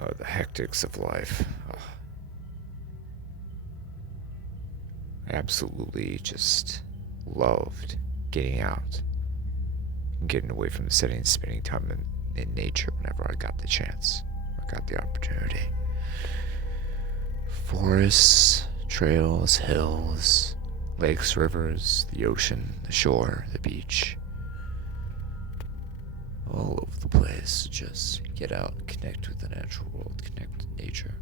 Oh, the hectics of life. Oh, I absolutely just loved getting out and getting away from the city and spending time in nature whenever I got the chance. I got the opportunity. Forests, trails, hills, lakes, rivers, the ocean, the shore, the beach. All over the place. Just get out, connect with the natural world, connect with nature.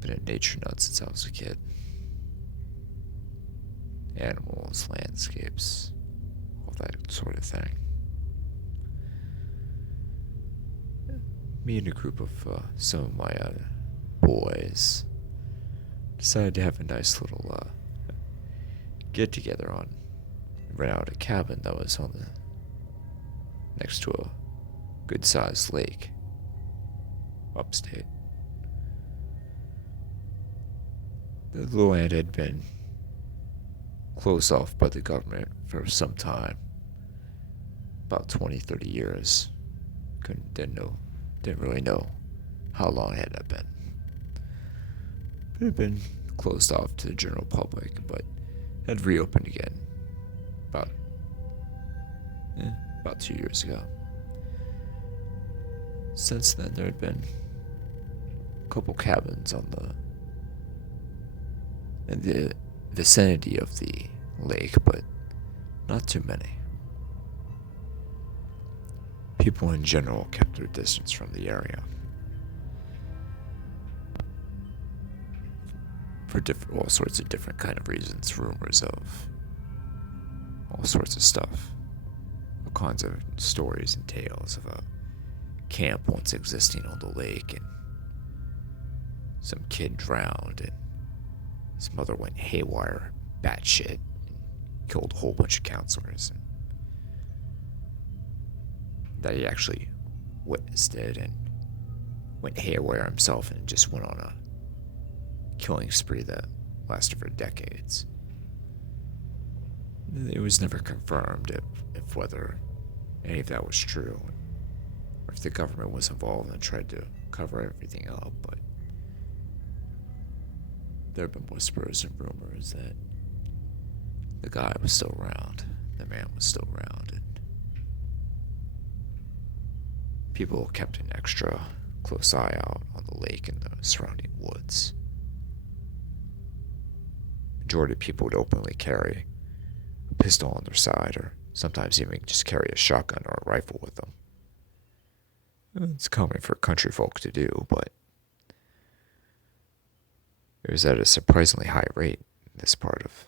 Been a nature nut since I was a kid. Animals, landscapes, all that sort of thing. Me and a group of some of my boys decided to have a nice little get together on rent out a cabin that was on the next to a good sized lake upstate. The land had been closed off by the government for some time, about 20, 30 years. Didn't really know how long had that been. It had been closed off to the general public, but had reopened again about about 2 years ago. Since then, there had been a couple cabins in the vicinity of the lake, but not too many. People in general kept their distance from the area for all sorts of different kind of reasons. Rumors of all sorts of stuff, all kinds of stories and tales of a camp once existing on the lake, and some kid drowned, and his mother went haywire, batshit, and killed a whole bunch of counselors, and that he actually witnessed it and went haywire himself and just went on a killing spree that lasted for decades. It was never confirmed if whether any of that was true, or if the government was involved and tried to cover everything up, but there have been whispers and rumors that the guy was still around, the man was still around, and people kept an extra close eye out on the lake and the surrounding woods. Majority of people would openly carry a pistol on their side, or sometimes even just carry a shotgun or a rifle with them. It's common for country folk to do, but it was at a surprisingly high rate in this part of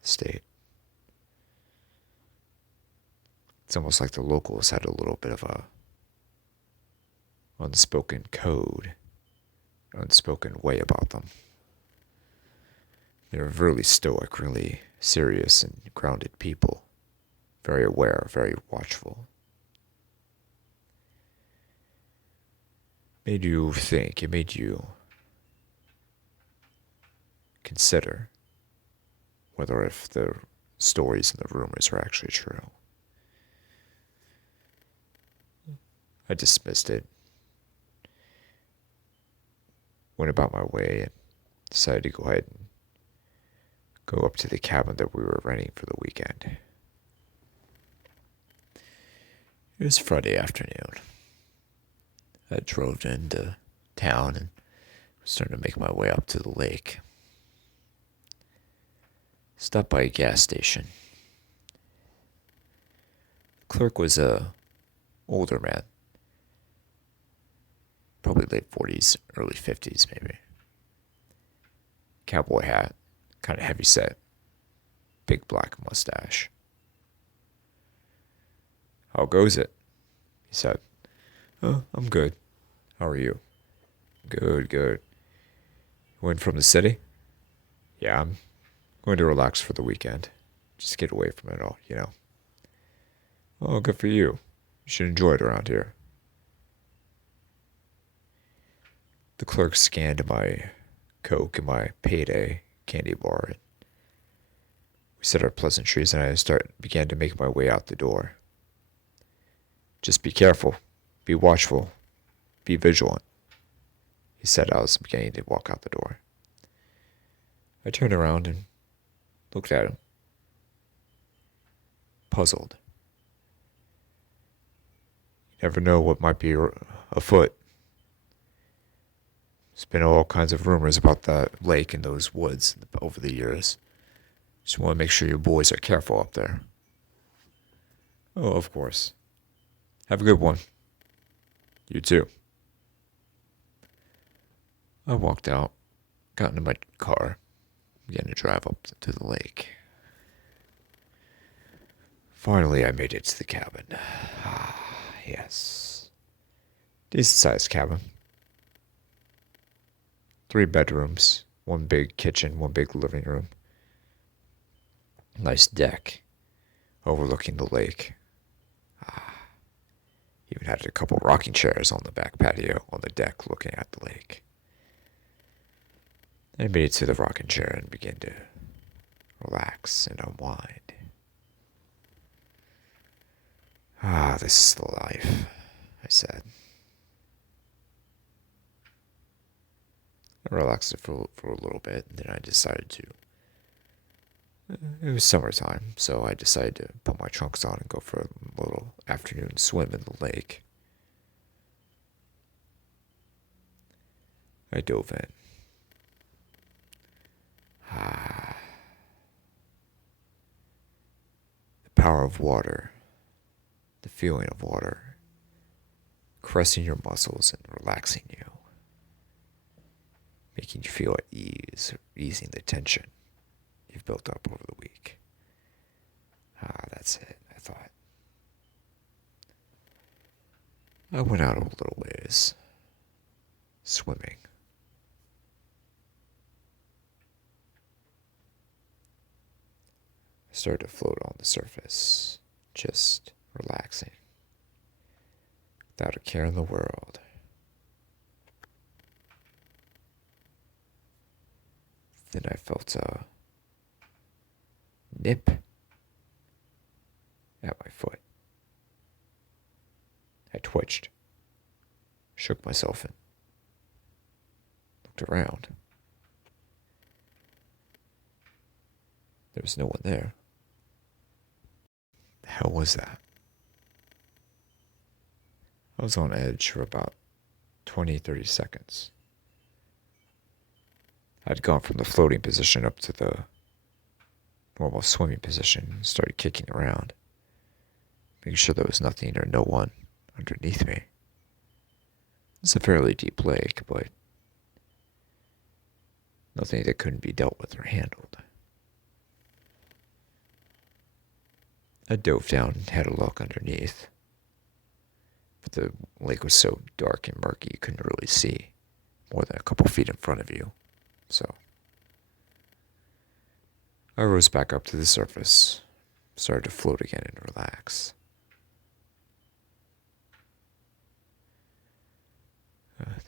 the state. It's almost like the locals had a little bit of a unspoken code, unspoken way about them. They were really stoic, really serious and grounded people, very aware, very watchful. Made you think, it made you consider whether if the stories and the rumors are actually true. I dismissed it, went about my way, and decided to go ahead and go up to the cabin that we were renting for the weekend. It was Friday afternoon. I drove into town and was starting to make my way up to the lake. Stopped by a gas station. The clerk was a older man, probably late 40s, early 50s maybe. Cowboy hat, kind of heavy set, big black mustache. "How goes it?" he said. "Oh, I'm good. How are you?" "Good, good. You went from the city?" "Yeah, I'm going to relax for the weekend. Just get away from it all, you know." "Oh, good for you. You should enjoy it around here." The clerk scanned my Coke and my payday candy bar. We said our pleasantries, and I began to make my way out the door. "Just be careful. Be watchful. Be vigilant, he said as I was beginning to walk out the door. I turned around and looked at him, puzzled. You never know what might be afoot. There's been all kinds of rumors about that lake and those woods over the years. Just want to make sure your boys are careful up there. Oh, of course. Have a good one. You too. I walked out, got into my car, began to drive up to the lake. Finally, I made it to the cabin. Ah, yes. Decent-sized cabin. 3 bedrooms, 1 big kitchen, 1 big living room. Nice deck overlooking the lake. Even had a couple rocking chairs on the back patio on the deck looking at the lake. I made it to the rocking chair and began to relax and unwind. Ah, this is the life, I said. I relaxed for a little bit, and then I decided to. It was summertime, so I decided to put my trunks on and go for a little afternoon swim in the lake. I dove in. The power of water, the feeling of water, caressing your muscles and relaxing you, making you feel at ease, easing the tension you've built up over the week. That's it, I thought. I went out a little ways, swimming. I started to float on the surface, just relaxing, without a care in the world. Then I felt a nip at my foot. I twitched, shook myself and looked around. There was no one there. The hell was that? I was on edge for about 20-30 seconds. I'd gone from the floating position up to the normal swimming position and started kicking around, making sure there was nothing or no one underneath me. It's a fairly deep lake, but nothing that couldn't be dealt with or handled. I dove down and had a look underneath, but the lake was so dark and murky you couldn't really see more than a couple feet in front of you. So I rose back up to the surface, started to float again and relax.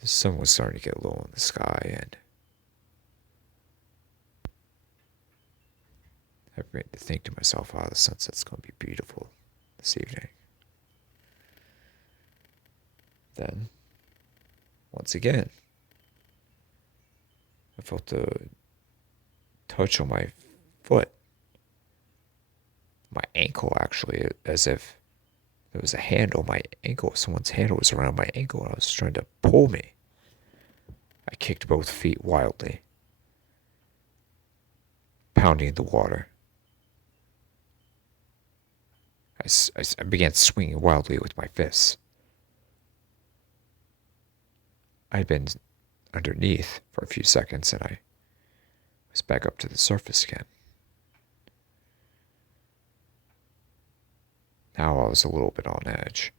The sun was starting to get low in the sky, and I began to think to myself, the sunset's going to be beautiful this evening. Then, once again, I felt a touch on my foot, my ankle actually, as if there was a hand on my ankle. Someone's hand was around my ankle and I was trying to pull me. I kicked both feet wildly, pounding the water. I began swinging wildly with my fists. I had been underneath for a few seconds and I was back up to the surface again. Now I was a little bit on edge.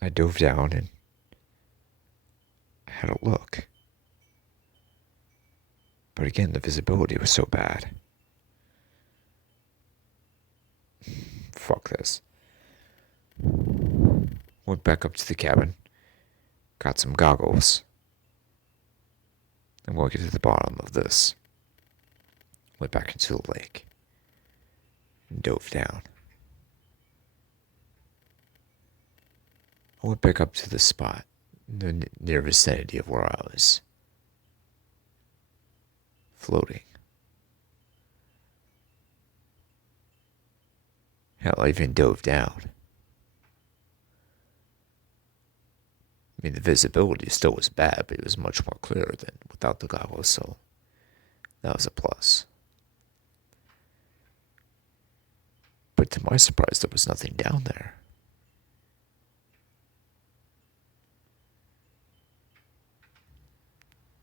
I dove down and I had a look. But again, the visibility was so bad. Fuck this. Went back up to the cabin, got some goggles. I'm going to get to the bottom of this. Went back into the lake and dove down. I went back up to the spot, in the near vicinity of where I was floating. Hell, I even dove down. I mean, the visibility still was bad, but it was much more clear than without the goggles, so that was a plus. But to my surprise, there was nothing down there.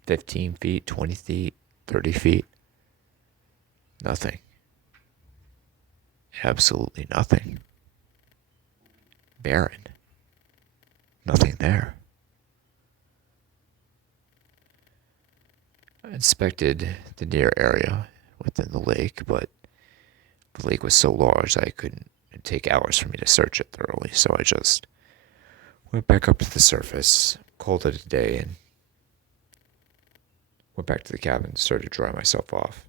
"15 feet, 20 feet, 30 feet. Nothing. Absolutely nothing. Barren. Nothing there. I inspected the near area within the lake, but the lake was so large that it'd take hours for me to search it thoroughly, so I just went back up to the surface, called it a day, and went back to the cabin and started to dry myself off.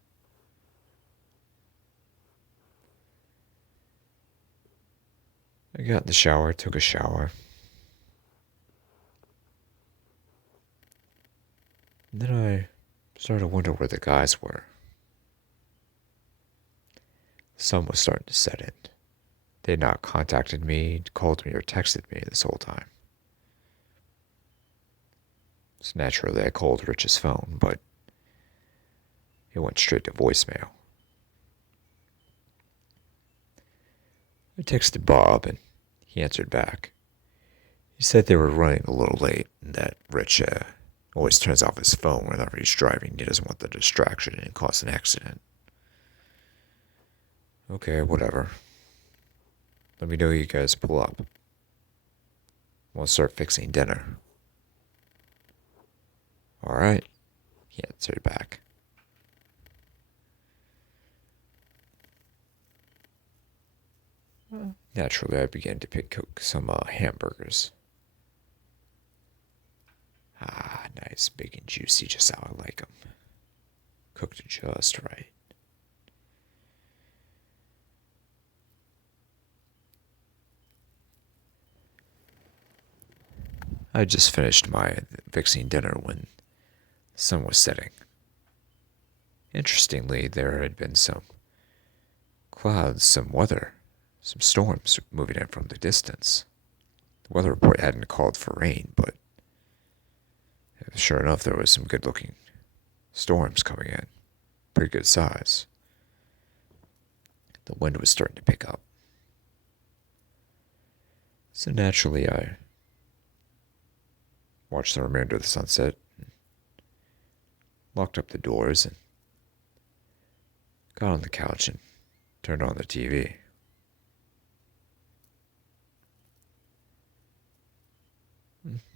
I got in the shower, took a shower. And then I started to wonder where the guys were. The sun was starting to set in. They had not contacted me, called me, or texted me this whole time. So naturally, I called Rich's phone, but it went straight to voicemail. I texted Bob, and he answered back. He said they were running a little late, and that Rich always turns off his phone whenever he's driving. He doesn't want the distraction and cause an accident. Okay, whatever. Let me know you guys pull up. We'll start fixing dinner. All right, he answered back. Naturally, I began to cook some hamburgers. Nice, big and juicy, just how I like them. Cooked just right. I just finished my fixing dinner when the sun was setting. Interestingly, there had been some clouds, some weather, some storms moving in from the distance. The weather report hadn't called for rain, but sure enough, there was some good-looking storms coming in. Pretty good size. The wind was starting to pick up. So naturally, I watched the remainder of the sunset, locked up the doors, and got on the couch and turned on the TV.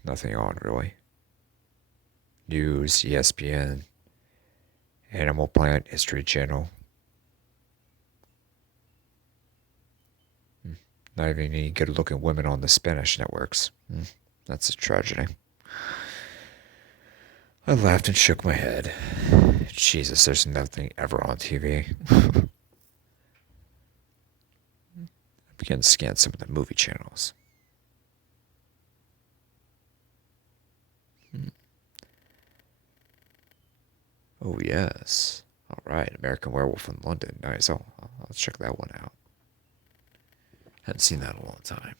Nothing on, really. News, ESPN, Animal Planet, History Channel. Not even any good-looking women on the Spanish networks. That's a tragedy. I laughed and shook my head. Jesus, there's nothing ever on TV. I began to scan some of the movie channels. Oh, yes. All right, American Werewolf in London. Nice. I'll check that one out. Hadn't seen that in a long time.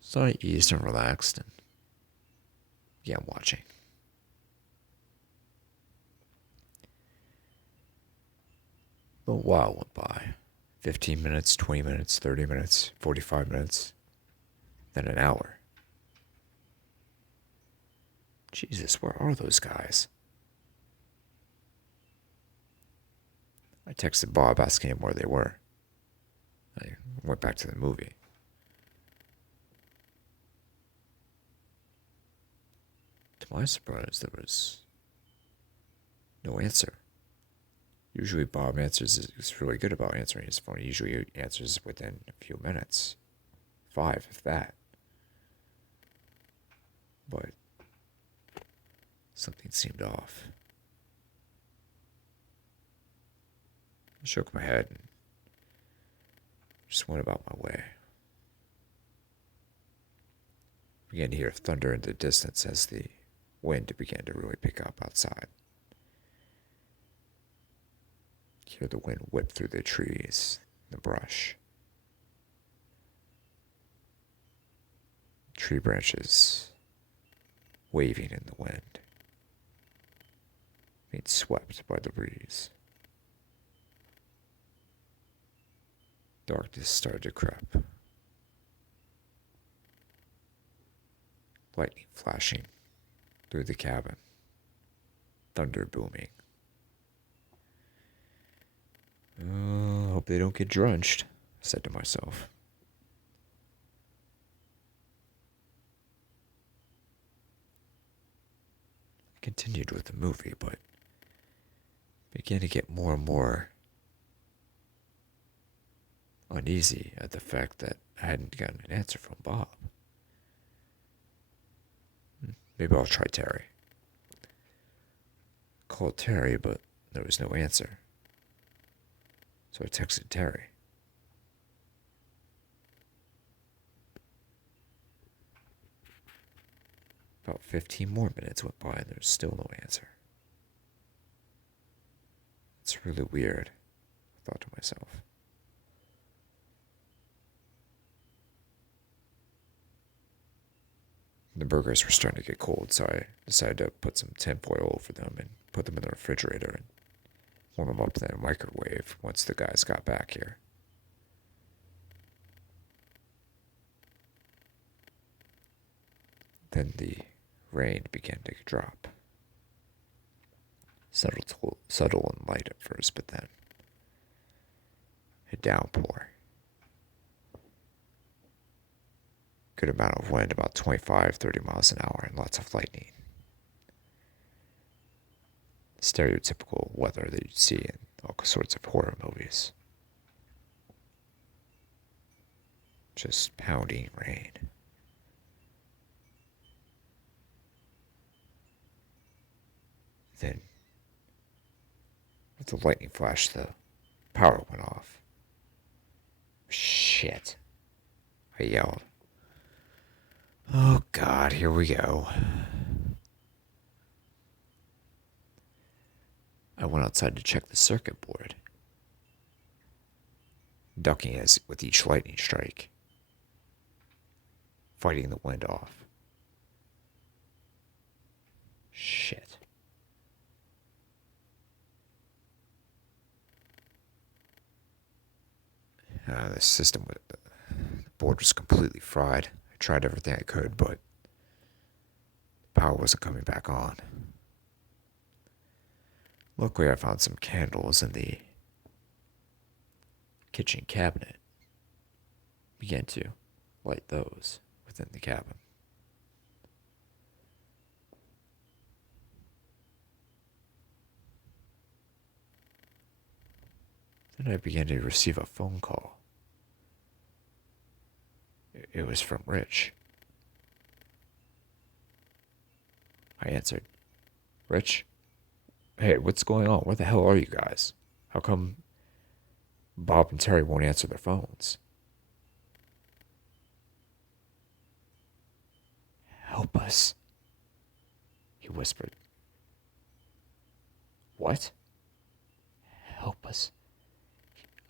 So I eased and relaxed and began watching. A while went by. 15 minutes, 20 minutes, 30 minutes, 45 minutes, then an hour. Jesus, where are those guys? I texted Bob asking him where they were. I went back to the movie. To my surprise, there was no answer. Usually Bob is really good about answering his phone. He usually answers within a few minutes. 5, if that. But something seemed off. I shook my head and just went about my way. Began to hear thunder in the distance as the wind began to really pick up outside. Hear the wind whip through the trees, the brush. Tree branches waving in the wind, being swept by the breeze. Darkness started to creep. Lightning flashing through the cabin. Thunder booming. Hope they don't get drenched, I said to myself. I continued with the movie, but began to get more and more uneasy at the fact that I hadn't gotten an answer from Bob. Maybe I'll try Terry. Called Terry, but there was no answer. So I texted Terry. About 15 more minutes went by and there was still no answer. It's really weird, I thought to myself. The burgers were starting to get cold, so I decided to put some tinfoil over them and put them in the refrigerator and warm them up in the microwave once the guys got back here. Then the rain began to drop. Subtle and light at first, but then a downpour. Good amount of wind, about 25, 30 miles an hour, and lots of lightning. Stereotypical weather that you'd see in all sorts of horror movies. Just pounding rain. Then, with the lightning flash, the power went off. Shit, I yelled. Oh God, here we go. I went outside to check the circuit board, ducking as with each lightning strike, fighting the wind off. Shit. The system, the board was completely fried. I tried everything I could, but the power wasn't coming back on. Luckily, I found some candles in the kitchen cabinet. Began to light those within the cabin. Then I began to receive a phone call. It was from Rich. I answered. Rich? Hey, what's going on? Where the hell are you guys? How come Bob and Terry won't answer their phones? Help us, he whispered. What? Help us.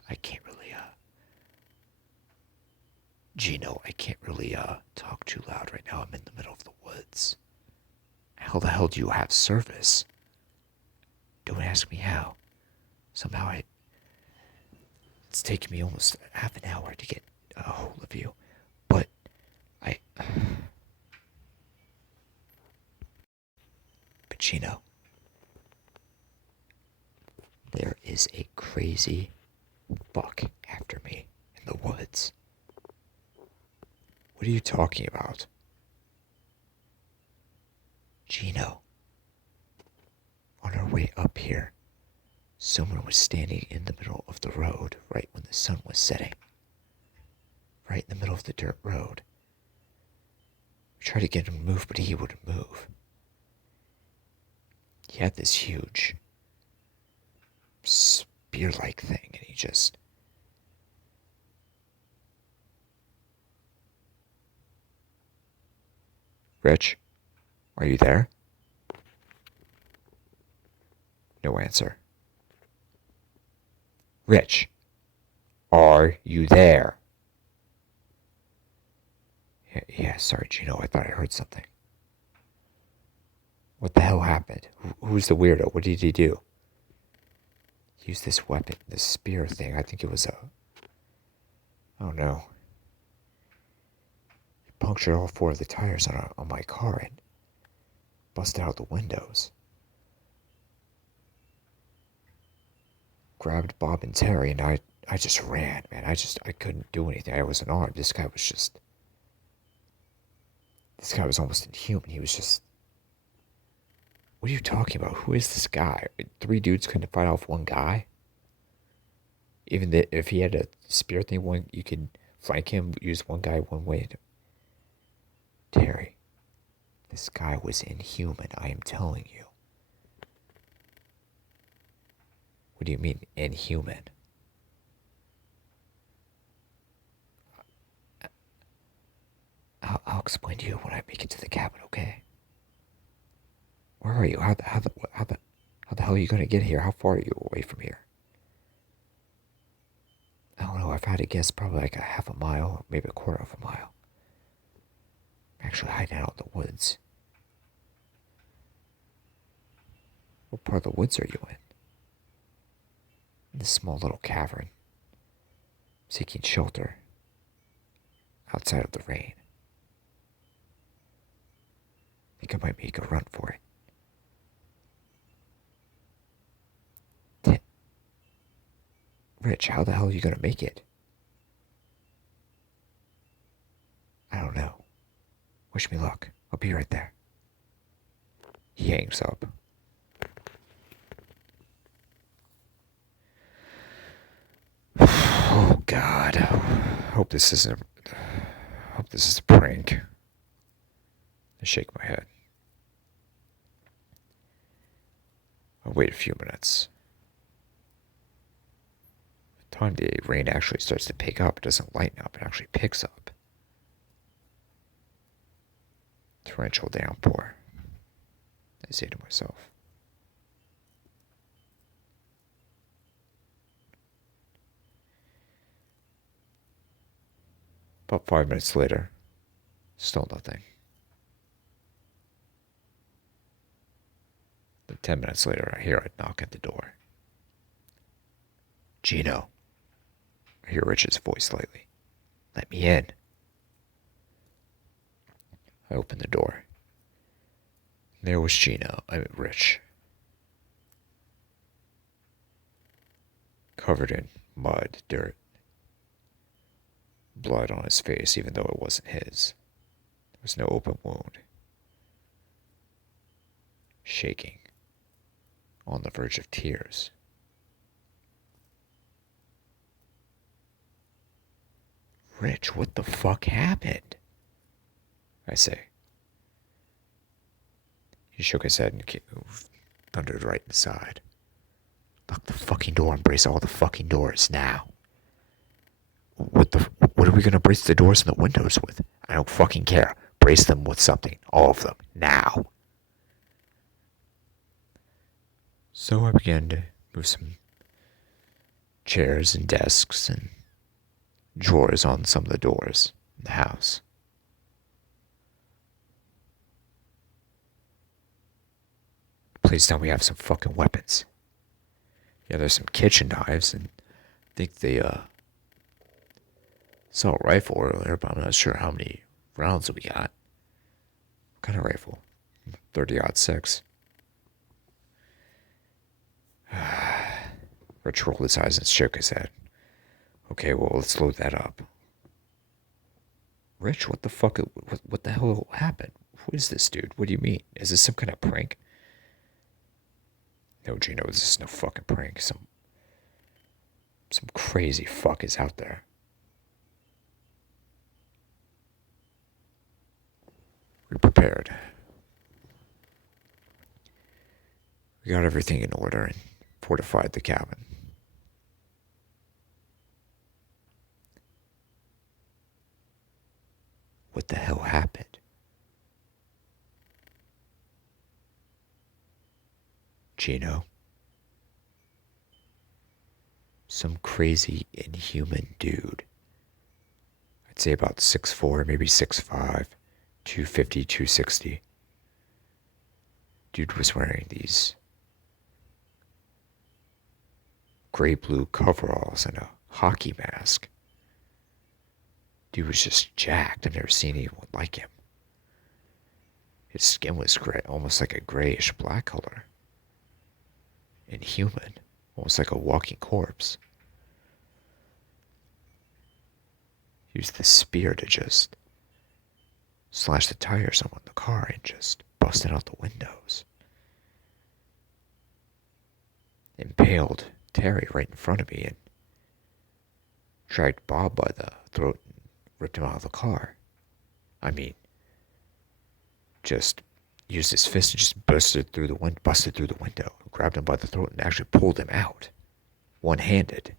I can't really, Gino, I can't really, talk too loud right now. I'm in the middle of the woods. How the hell do you have service? Don't ask me how. Somehow it's taken me almost half an hour to get a hold of you. But But Gino, there is a crazy fuck after me in the woods. What are you talking about? Gino, on our way up here, someone was standing in the middle of the road right when the sun was setting. Right in the middle of the dirt road. We tried to get him to move, but he wouldn't move. He had this huge spear-like thing, and he just... Rich, are you there? No answer. Rich, are you there? Yeah, sorry, Gino. I thought I heard something. What the hell happened? Who's the weirdo? What did he do? Use this weapon, this spear thing. I think it was a... Oh no. He punctured all four of the tires on my car and busted out the windows. Grabbed Bob and Terry and I just ran, man. I couldn't do anything. I wasn't armed. This guy was almost inhuman. He was just... What are you talking about? Who is this guy? 3 dudes couldn't fight off one guy? Even if he had a spear thing, you could flank him, use one guy one way. Terry, this guy was inhuman, I am telling you. What do you mean, inhuman? I'll explain to you when I make it to the cabin, okay? Where are you? How the hell are you gonna get here? How far are you away from here? I don't know. I've had to guess probably like a half a mile, maybe a quarter of a mile. I'm actually hiding out in the woods. What part of the woods are you in? In this small little cavern, seeking shelter outside of the rain. I think I might make a run for it. Rich, how the hell are you gonna make it? I don't know. Wish me luck. I'll be right there. He hangs up. Oh God. Hope this is a prank. I shake my head. I'll wait a few minutes. By the time the rain actually starts to pick up, it doesn't lighten up, it actually picks up. Torrential downpour. I say to myself. About 5 minutes later, still nothing. Then 10 minutes later, I hear a knock at the door. Gino. I hear Rich's voice lightly. Let me in. I open the door. There was Gino, Rich. Covered in mud, dirt. Blood on his face, even though it wasn't his. There was no open wound. Shaking. On the verge of tears. Rich, what the fuck happened? I say. He shook his head and thundered right inside. Lock the fucking door and brace all the fucking doors now. What are we gonna brace the doors and the windows with? I don't fucking care. Brace them with something. All of them. Now. So I began to move some chairs and desks and drawers on some of the doors in the house. Please tell me you have some fucking weapons. Yeah, there's some kitchen knives, and I think they saw a rifle earlier, but I'm not sure how many rounds we got. What kind of rifle? 30-06. Rich rolled his eyes and shook his head. Okay, well, let's load that up. Rich, what the fuck? What the hell happened? Who is this dude? What do you mean? Is this some kind of prank? No, Gino, this is no fucking prank. Some crazy fuck is out there. We prepared. We got everything in order and fortified the cabin. What the hell happened? Pacino. Some crazy, inhuman dude. I'd say about 6'4", maybe 6'5", 250, 260. Dude was wearing these gray-blue coveralls and a hockey mask. Dude was just jacked. I've never seen anyone like him. His skin was gray, almost like a grayish black color. Inhuman, almost like a walking corpse. He used the spear to just slash the tires on the car and just busted out the windows. Impaled Terry right in front of me and dragged Bob by the throat and ripped him out of the car. I mean, just used his fist and just busted through the window, grabbed him by the throat and actually pulled him out, one-handed.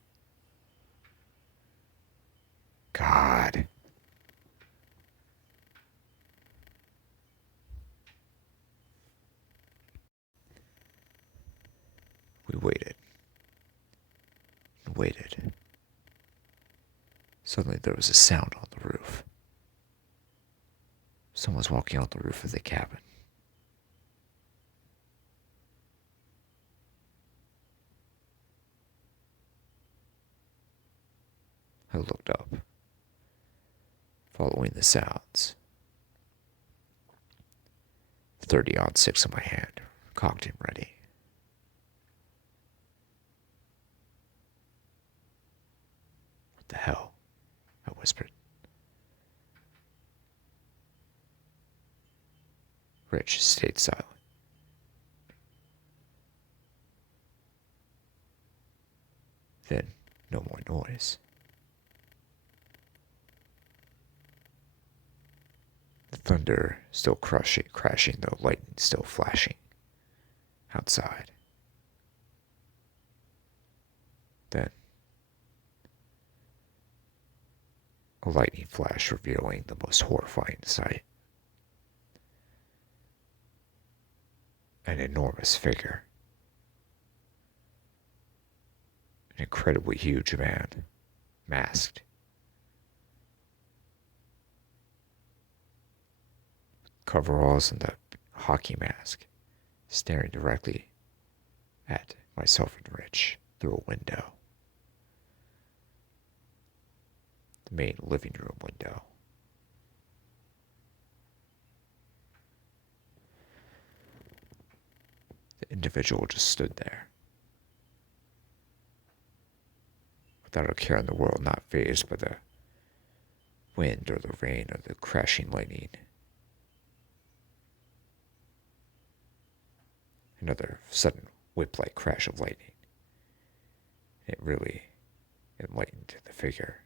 God. We waited and waited. Suddenly there was a sound on the roof. Someone was walking out the roof of the cabin. I looked up, following the sounds. 30-06 in my hand, cocked and ready. What the hell? I whispered. Rich stayed silent. Then, no more noise. The thunder still crashing, the lightning still flashing outside. Then, a lightning flash revealing the most horrifying sight. An enormous figure. An incredibly huge man, masked. Coveralls and the hockey mask, staring directly at myself and Rich through a window. The main living room window. The individual just stood there, without a care in the world, not fazed by the wind or the rain or the crashing lightning. Another sudden whip-like crash of lightning. It really enlightened the figure,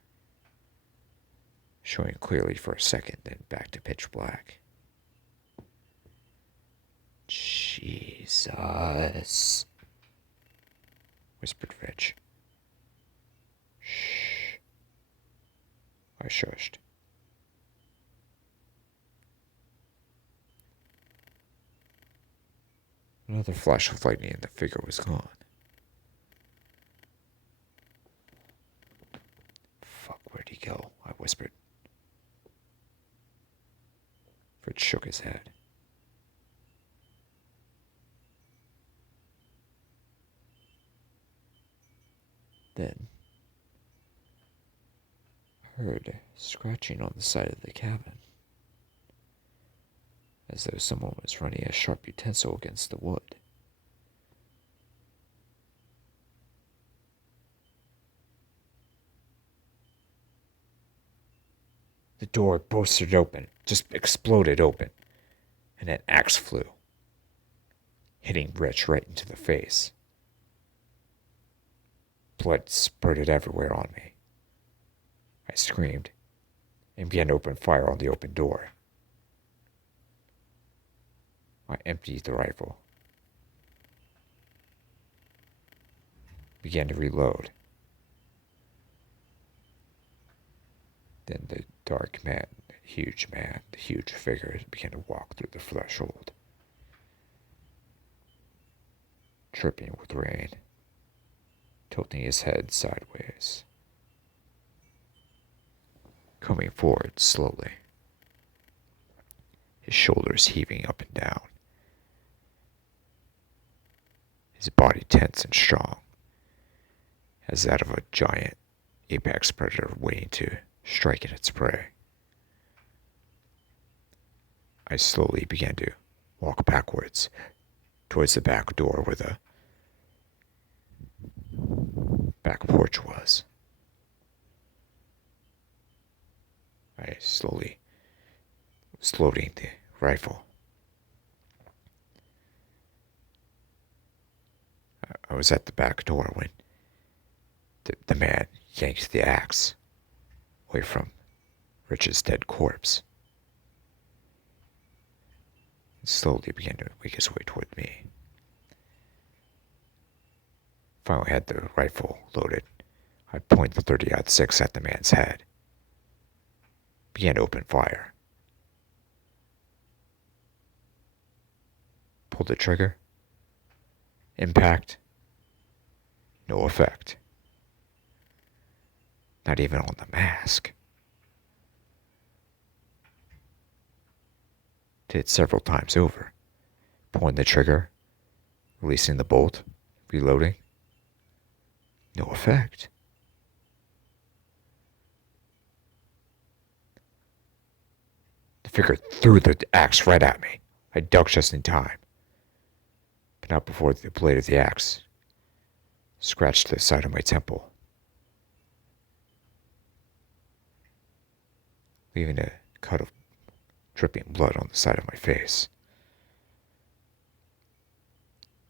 showing clearly for a second, then back to pitch black. Jesus, whispered Rich. Shh. I shushed. Another flash of lightning and the figure was gone. Fuck, where'd he go? I whispered. Fritz shook his head. Then, heard scratching on the side of the cabin, as though someone was running a sharp utensil against the wood. The door busted open, just exploded open, and an axe flew, hitting Rich right into the face. Blood spurted everywhere on me. I screamed and began to open fire on the open door. I emptied the rifle, began to reload. Then the dark man, the huge figure began to walk through the threshold, dripping with rain, tilting his head sideways, coming forward slowly, his shoulders heaving up and down, his body tense and strong, as that of a giant apex predator waiting to strike at its prey. I slowly began to walk backwards towards the back door where the back porch was. I slowly was loading the rifle. I was at the back door when the man yanked the axe away from Rich's dead corpse and slowly began to make his way toward me. Finally had the rifle loaded. I pointed the 30-06 at the man's head. Began to open fire. Pulled the trigger. Impact. No effect. Not even on the mask. Did it several times over. Pulling the trigger. Releasing the bolt. Reloading. No effect. The figure threw the axe right at me. I ducked just in time, but not before the blade of the axe scratched the side of my temple, leaving a cut of dripping blood on the side of my face.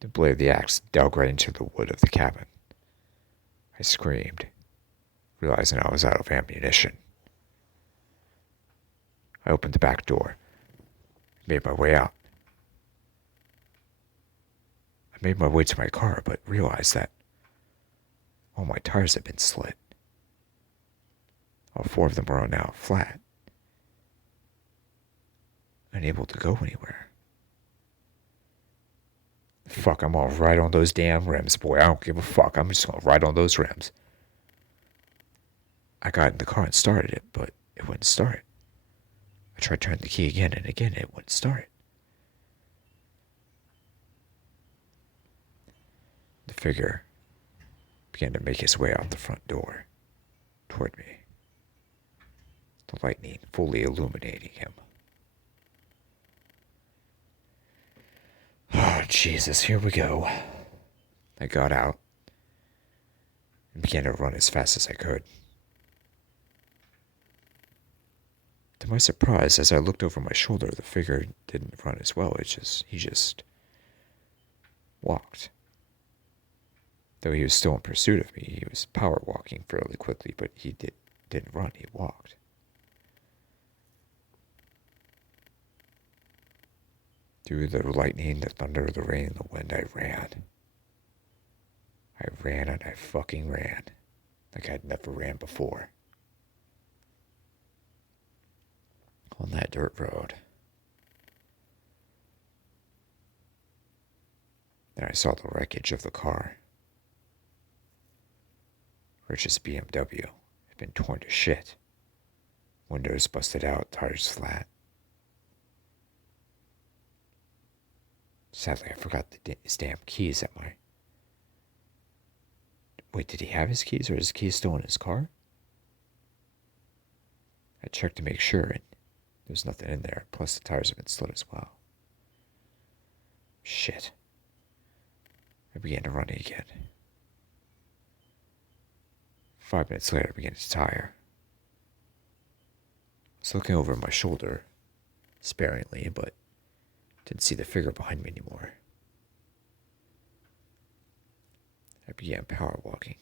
The blade of the axe dug right into the wood of the cabin. I screamed, realizing I was out of ammunition. I opened the back door, made my way out. I made my way to my car, but realized that all my tires had been slit. All 4 of them were now flat, unable to go anywhere. Fuck, I'm gonna ride on those damn rims, boy. I don't give a fuck. I'm just gonna ride on those rims. I got in the car and started it, but it wouldn't start. I tried turning the key again and again, it wouldn't start. The figure began to make his way out the front door toward me, the lightning fully illuminating him. Oh, Jesus, here we go. I got out and began to run as fast as I could. To my surprise, as I looked over my shoulder, the figure didn't run as well. He just walked. Though he was still in pursuit of me, he was power walking fairly quickly, but he didn't run, he walked. Through the lightning, the thunder, the rain, and the wind, I ran. I ran and I fucking ran. Like I'd never ran before. On that dirt road. Then I saw the wreckage of the car. Rich's BMW had been torn to shit. Windows busted out, tires flat. Sadly, I forgot his damn keys at my... Wait, did he have his keys, or is his keys still in his car? I checked to make sure, and there's nothing in there. Plus, the tires have been slit as well. Shit. I began to run again. 5 minutes later, I began to tire. I was looking over my shoulder, sparingly, but didn't see the figure behind me anymore. I began power walking.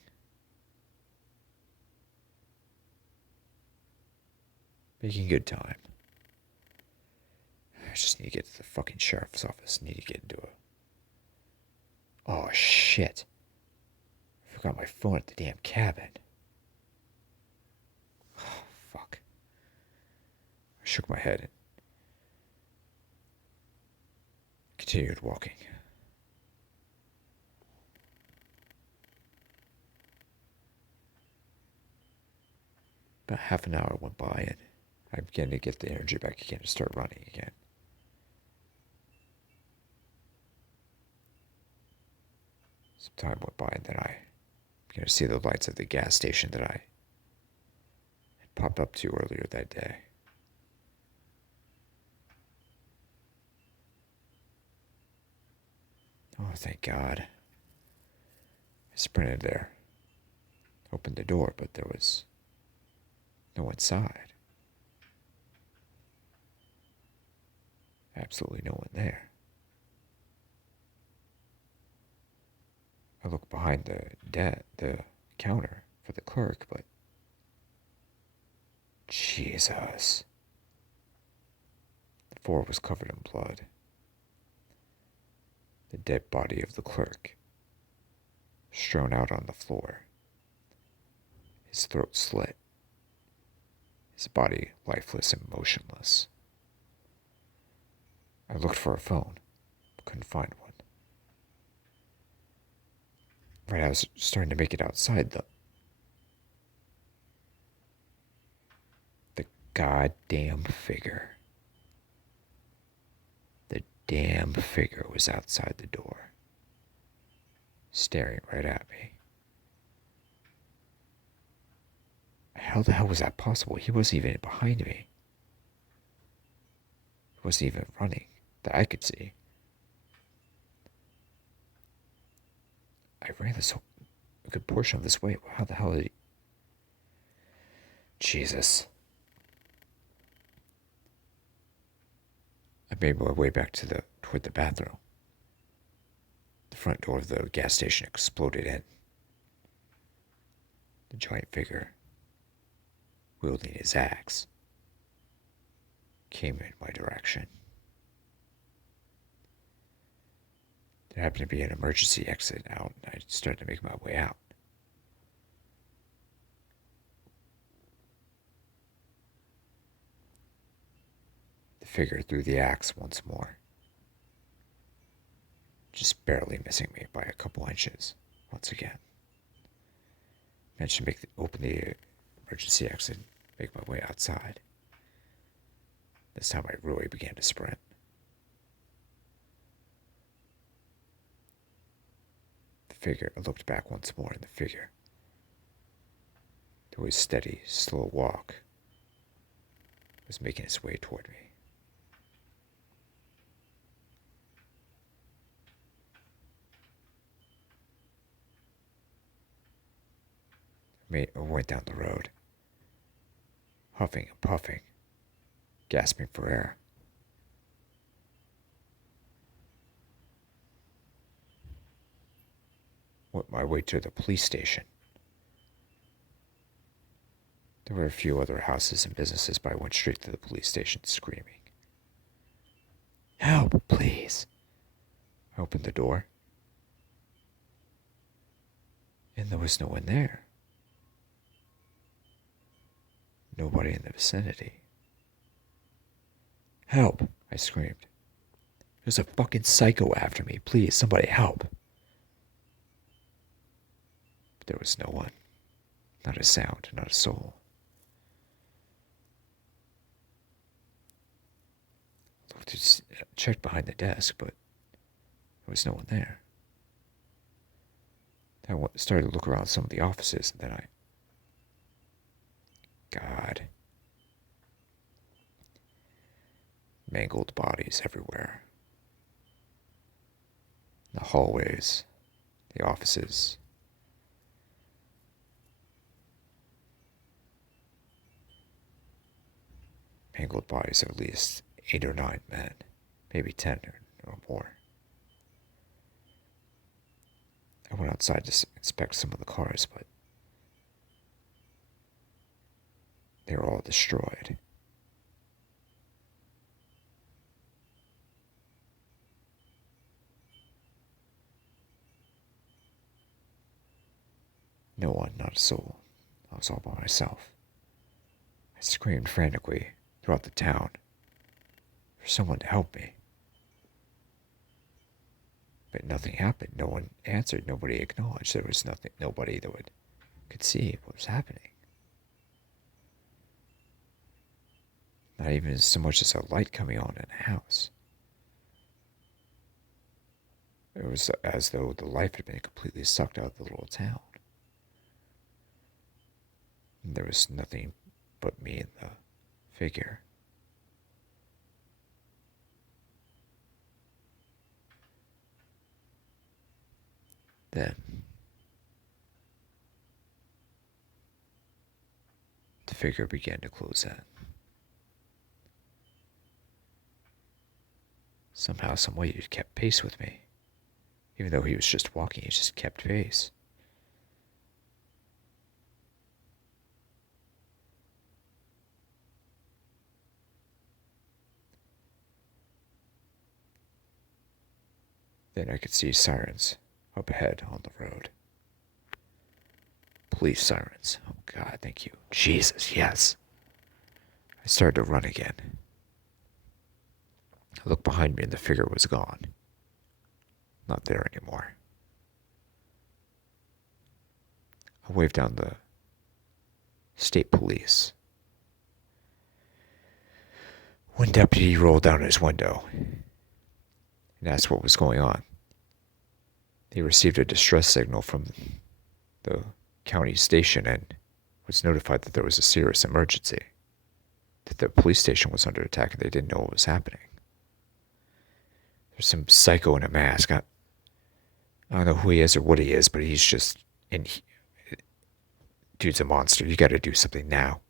Making good time. I just need to get to the fucking sheriff's office. I need to get into a... Oh, shit. I forgot my phone at the damn cabin. Oh, fuck. I shook my head and continued walking. About half an hour went by, and I began to get the energy back again to start running again. Some time went by, and then I began to see the lights of the gas station that I had popped up to earlier that day. Oh, thank God. I sprinted there, opened the door, but there was no one inside. Absolutely no one there. I looked behind the counter for the clerk, but Jesus. The floor was covered in blood. The dead body of the clerk, strewn out on the floor. His throat slit. His body lifeless and motionless. I looked for a phone, but couldn't find one. Right, I was starting to make it outside, the goddamn figure. The damn figure was outside the door, staring right at me. How the hell was that possible? He wasn't even behind me. He wasn't even running, that I could see. I ran a good portion of this way. How the hell did he... Jesus. I made my way back toward the bathroom. The front door of the gas station exploded in. The giant figure, wielding his axe, came in my direction. There happened to be an emergency exit out, and I started to make my way out. The figure threw the axe once more, just barely missing me by a couple inches once again. Managed to open the emergency exit, make my way outside. This time I really began to sprint. I looked back once more, and the figure, through his steady, slow walk, was making his way toward me. I went down the road, huffing and puffing, gasping for air. Went my way to the police station. There were a few other houses and businesses, but I went straight to the police station screaming. Help, please. I opened the door, and there was no one there. Nobody in the vicinity. Help, I screamed. There's a fucking psycho after me. Please, somebody help. But there was no one. Not a sound, not a soul. I checked behind the desk, but there was no one there. I started to look around some of the offices, and then God. Mangled bodies everywhere. The hallways, the offices. Mangled bodies of at least 8 or 9 men, maybe 10 or more. I went outside to inspect some of the cars, but they were all destroyed. No one, not a soul. I was all by myself. I screamed frantically throughout the town for someone to help me. But nothing happened. No one answered. Nobody acknowledged. There was nobody that could see what was happening. Not even so much as a light coming on in the house. It was as though the life had been completely sucked out of the little town. And there was nothing but me and the figure. Then the figure began to close in. Somehow, some way, he kept pace with me. Even though he was just walking, he just kept pace. Then I could see sirens up ahead on the road. Police sirens. Oh God, thank you. Jesus, yes. I started to run again. I looked behind me and the figure was gone. Not there anymore. I waved down the state police. One deputy rolled down his window and asked what was going on. They received a distress signal from the county station and was notified that there was a serious emergency, that the police station was under attack and they didn't know what was happening. There's some psycho in a mask. I don't know who he is or what he is, but he's just... dude's a monster. You gotta do something now.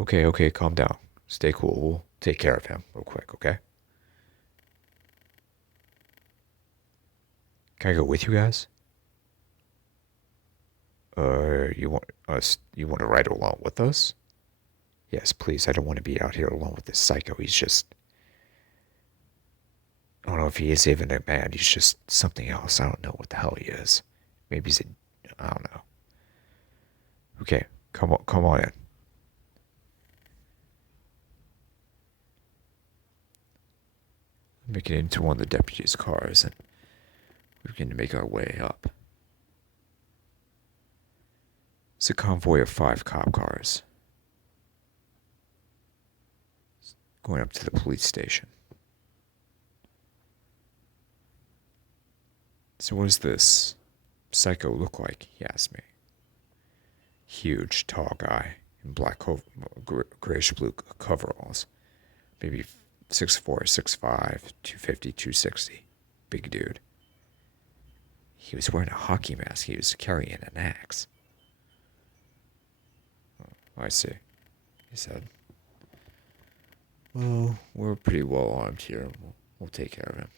Okay, calm down. Stay cool. We'll take care of him real quick, okay? Can I go with you guys? You want to ride along with us? Yes, please. I don't want to be out here alone with this psycho. He's just... I don't know if he is even a man. He's just something else. I don't know what the hell he is. Maybe he's I don't know. Okay, come on in. We get into one of the deputies' cars and we begin to make our way up. It's a convoy of 5 cop cars going up to the police station. So what does this psycho look like, he asked me. Huge, tall guy in black grayish-blue coveralls. Maybe 6'4", 6'5", 250, 260. Big dude. He was wearing a hockey mask. He was carrying an axe. Oh, I see, he said. Well, we're pretty well armed here. We'll take care of him.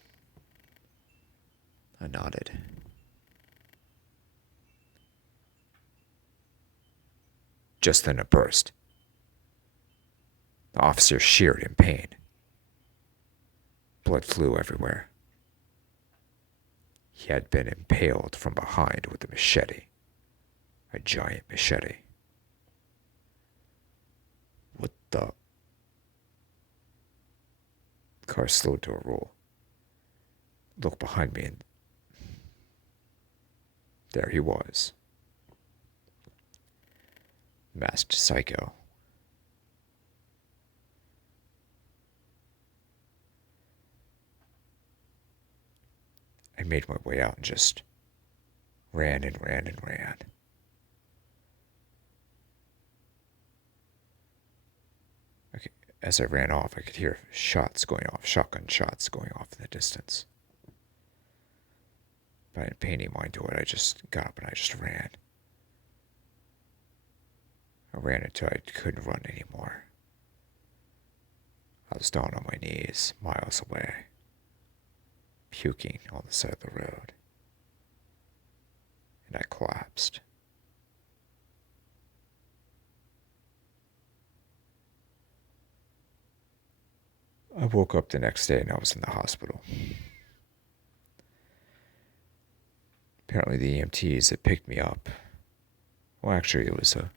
I nodded. Just then it burst. The officer sheared in pain. Blood flew everywhere. He had been impaled from behind with a machete. A giant machete. What the... The car slowed to a roll. Looked behind me and... there he was. Masked psycho. I made my way out and just ran and ran and ran. Okay, as I ran off, I could hear shots going off, shotgun shots going off in the distance. But I didn't pay any mind to it. I just got up and I just ran. I ran until I couldn't run anymore. I was down on my knees, miles away, puking on the side of the road. And I collapsed. I woke up the next day and I was in the hospital. Apparently the EMTs that picked me up, well, actually it was a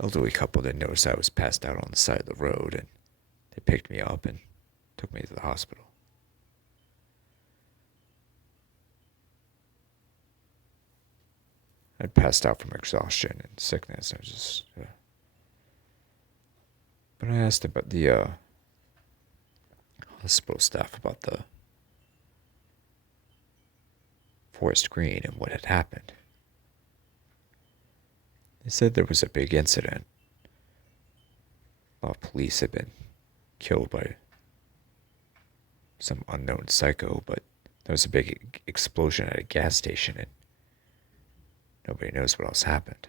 elderly couple that noticed I was passed out on the side of the road, and they picked me up and took me to the hospital. I'd passed out from exhaustion and sickness. I was just But I asked about the hospital staff about the Forest Green and what had happened. They said there was a big incident. A lot of police had been killed by some unknown psycho, but there was a big explosion at a gas station and nobody knows what else happened.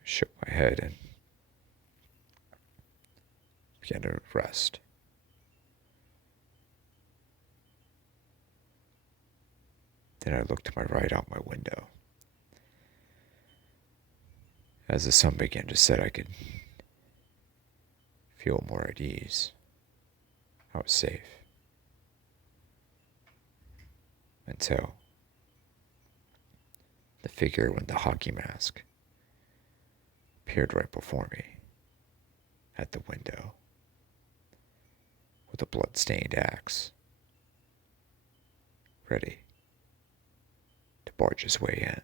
I shook my head and began to rest. Then I looked to my right out my window. As the sun began to set, I could feel more at ease. I was safe. Until the figure in the hockey mask appeared right before me at the window with a blood-stained axe, ready to barge his way in.